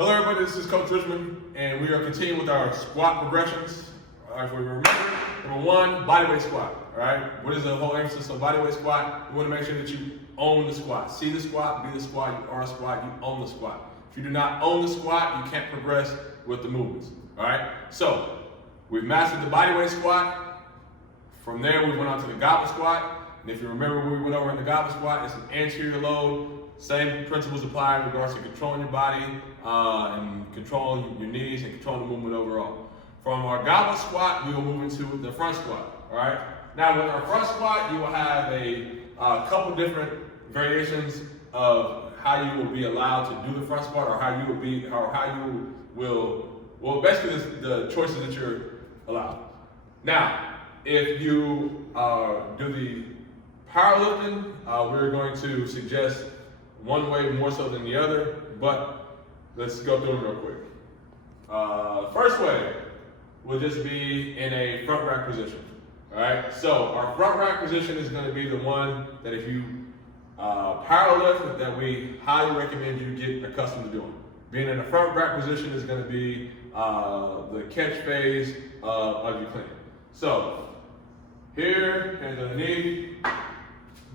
Hello everybody, this is Coach Richmond, and we are continuing with our squat progressions. If we remember, number one, bodyweight squat, all right? What is the whole emphasis on bodyweight squat? You want to make sure that you own the squat. See the squat, be the squat, you are a squat, you own the squat. If you do not own the squat, you can't progress with the movements, all right? So, we've mastered the bodyweight squat. From there, we went on to the goblet squat. And if you remember what we went over in the goblet squat, it's an anterior load. Same principles apply in regards to controlling your body and controlling your knees and controlling the movement overall. From our goblet squat, we will move into the front squat, all right? Now with our front squat, you will have a couple different variations of how you will be allowed to do the front squat, or how you will, basically the choices that you're allowed. Now, if you do the powerlifting, we're going to suggest one way more so than the other, but let's go through them real quick. First way will just be in a front rack position. All right, so our front rack position is going to be the one that if you powerlift, that we highly recommend you get accustomed to doing. Being in a front rack position is going to be the catch phase of your clean. So here, hands underneath,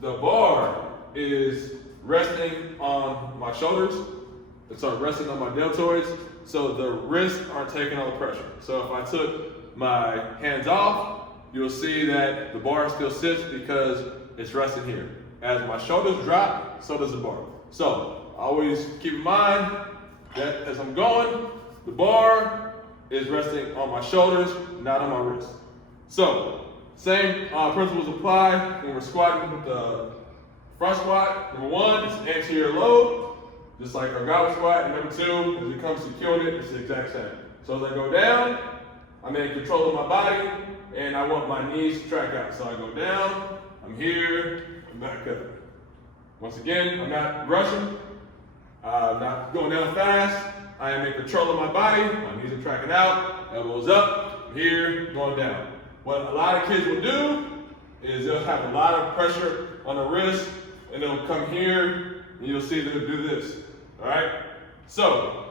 the bar is resting on my shoulders. It's resting on my deltoids, so the wrists aren't taking all the pressure. So if I took my hands off, you'll see that the bar still sits because it's resting here. As my shoulders drop, so does the bar. So always keep in mind that as I'm going, the bar is resting on my shoulders, not on my wrists. So same principles apply when we're squatting with the front squat. Number one, it's an anterior load, just like our goblet squat. And number two, as it comes to killing it, it's the exact same. So as I go down, I'm in control of my body, and I want my knees to track out. So I go down, I'm here, I'm back up. Once again, I'm not rushing, I'm not going down fast. I am in control of my body, my knees are tracking out, elbows up, I'm here, going down. What a lot of kids will do is they'll have a lot of pressure on the wrist, and they'll come here, and you'll see them do this, all right? So,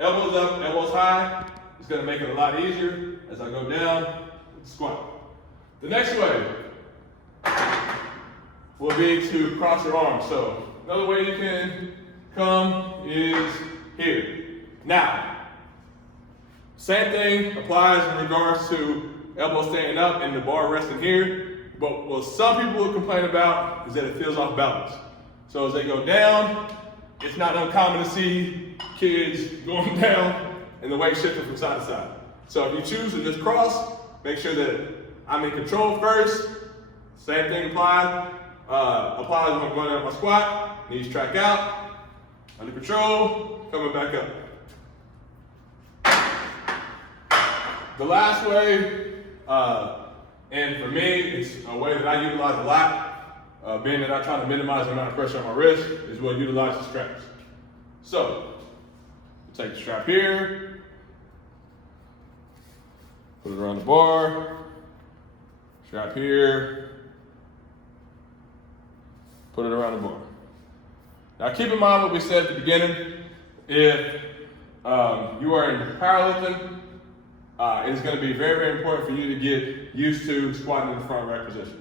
elbows up, elbows high. It's gonna make it a lot easier as I go down, squat. The next way will be to cross your arms. So, another way you can come is here. Now, same thing applies in regards to elbow standing up and the bar resting here. But what some people will complain about is that it feels off balance. So as they go down, it's not uncommon to see kids going down and the weight shifting from side to side. So if you choose to just cross, make sure that I'm in control first. Same thing applies when I'm going down my squat. Knees track out, under control, coming back up. The last way, and for me, it's a way that I utilize a lot, being that I try to minimize the amount of pressure on my wrist, is we'll utilize the straps. So, take the strap here, put it around the bar, strap here, put it around the bar. Now keep in mind what we said at the beginning. If you are in powerlifting, it's going to be very, very important for you to get used to squatting in the front rack position.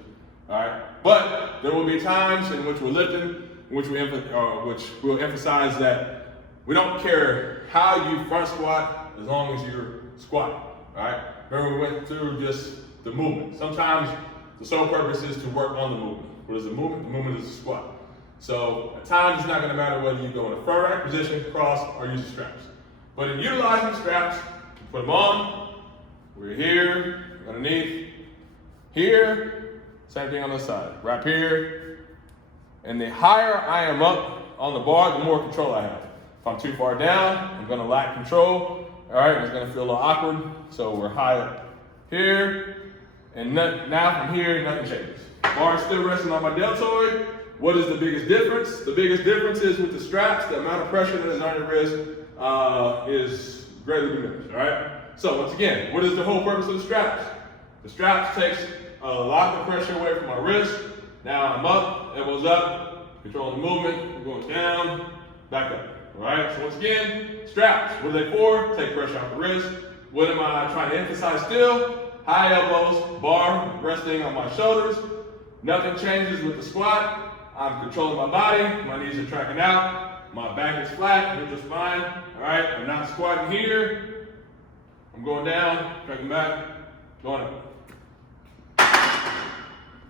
All right, but there will be times in which we're lifting, which we'll emphasize that we don't care how you front squat as long as you're squatting. All right. Remember, we went through just the movement. Sometimes the sole purpose is to work on the movement. What is the movement? The movement is the squat. So at times it's not going to matter whether you go in a front rack position, cross, or use the straps. But in utilizing the straps, you put them on. We're here, underneath, here, same thing on the side. Wrap here, and the higher I am up on the bar, the more control I have. If I'm too far down, I'm gonna lack control. All right, it's gonna feel a little awkward, so we're high up here, and now from here, nothing changes. Bar is still resting on my deltoid. What is the biggest difference? The biggest difference is with the straps, the amount of pressure that is on your wrist is greatly diminished, all right? So once again, what is the whole purpose of the straps? The straps takes a lot of the pressure away from my wrist. Now I'm up, elbows up, controlling the movement, we're going down, back up. All right, so once again, straps. What are they for? Take pressure off the wrist. What am I trying to emphasize still? High elbows, bar resting on my shoulders. Nothing changes with the squat. I'm controlling my body. My knees are tracking out. My back is flat, neutral spine. All right, I'm not squatting here. I'm going down, tracking back, going up.